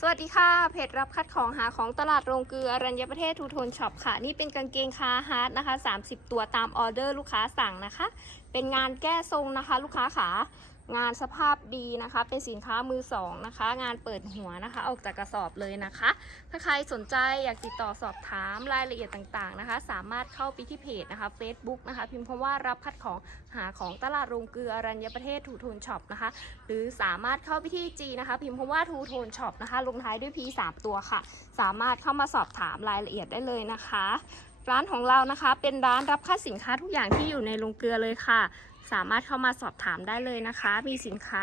สวัสดีค่ะเพจรับคัดของหาของตลาดโรงเกลืออรัญญประเทศทูโทนช็อปค่ะ นี่เป็นกางเกงคาฮาร์ดนะคะ 30 ตัวตามออเดอร์ลูกค้าสั่งนะคะ เป็นงานแก้ทรงนะคะ ลูกค้าขา งานสภาพดีนะคะ เป็นสินค้ามือสองนะคะ งานเปิดหัวนะคะ ออกจากกระสอบเลยนะคะ ถ้าใครสนใจอยากติดต่อสอบถามรายละเอียดต่างๆนะคะ สามารถเข้าไปที่เพจนะคะ Facebook นะคะ พิมพ์คำว่ารับคัดของหาของตลาดโรงเกลืออรัญญประเทศทูโทนช็อปนะคะ หรือสามารถเข้าไปที่ G นะคะ พิมพ์คำว่าทูโทนช็อปนะคะ ลงท้ายด้วย P 3ตัวค่ะ สามารถเข้ามาสอบถามรายละเอียดได้เลยนะคะ ร้านของเรานะคะ เป็นร้านรับคัดสินค้าทุกอย่างที่อยู่ในโรงเกลือเลยค่ะ สามารถเข้ามาสอบถามได้เลยนะคะ มีสินค้า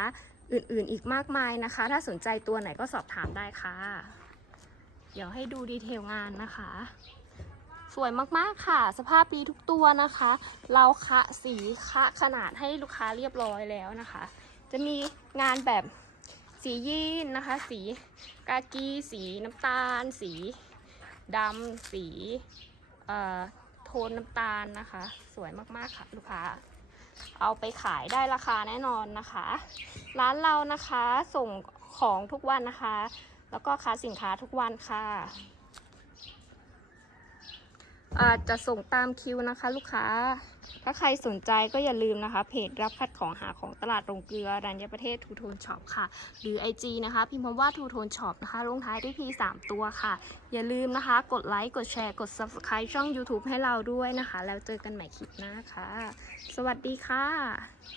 อื่นๆอีกมากมายนะคะ ถ้าสนใจตัวไหนก็สอบถามได้ค่ะ เดี๋ยวให้ดูดีเทลงานนะคะ สวยมากๆค่ะ สภาพดีทุกตัวนะคะ เราคะสีคะขนาดให้ลูกค้าเรียบร้อยแล้วนะคะ จะมีงานแบบสียีนนะคะ สีกากี สีน้ำตาล สีดำสีโทนน้ำตาลนะคะ สวยมากๆค่ะ ลูกค้า เอาไปขายได้ราคาแน่นอนนะคะ ร้านเรานะคะส่งของทุกวันนะคะ แล้วก็ค้าสินค้าทุกวันค่ะ จะส่งตามคิวนะคะ ลูกค้า ถ้าใครสนใจก็อย่าลืมนะคะ เพจรับคัดของหาของตลาดโรงเกลือรัญญประเทศทูโทนช็อปค่ะ หรือ IG นะคะ พิมพ์คำว่าทูโทนช็อปนะคะ ลงท้ายด้วย P 3ตัวค่ะ อย่าลืมนะคะ กดไลค์ กดแชร์ กด Subscribe ช่อง YouTube ให้เราด้วยนะคะ แล้วเจอกันใหม่คลิปหน้าค่ะ สวัสดีค่ะ